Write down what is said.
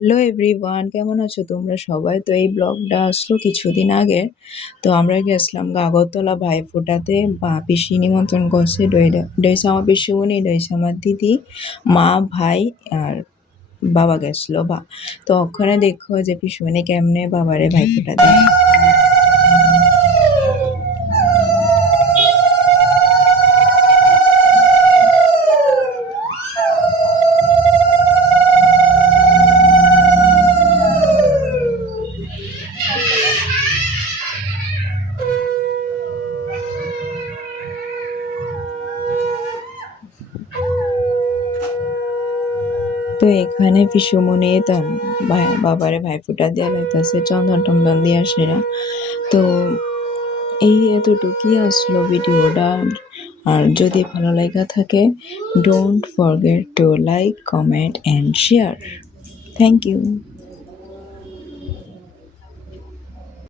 Hello everyone, কেমন আছো তোমরা সবাই? তো এই ব্লগটা আসলো কিছুদিন আগে। তো আমরা গেছিলাম আগরতলা ভাইফোঁটাতে, পিসি নিমন্ত্রণ করছে। ডইছে আমার পিসিমণি, ডইছে আমার দিদি, মা, ভাই আর বাবা গেছিল। তো ওখানে দেখো যে পিসিমণি কেমনে বাবারে ভাইফোঁটা দেয়। তো এখানে পিসিমণি তার বাবারে ভাইফোঁটা দেয়া লইতাছে, চন্দন টন্দন দিয়া সেরা। তো এই এতটুকুই আসলো ভিডিওটা। আর যদি ভালো লাগা থাকে, don't forget to like, comment and share. Thank you.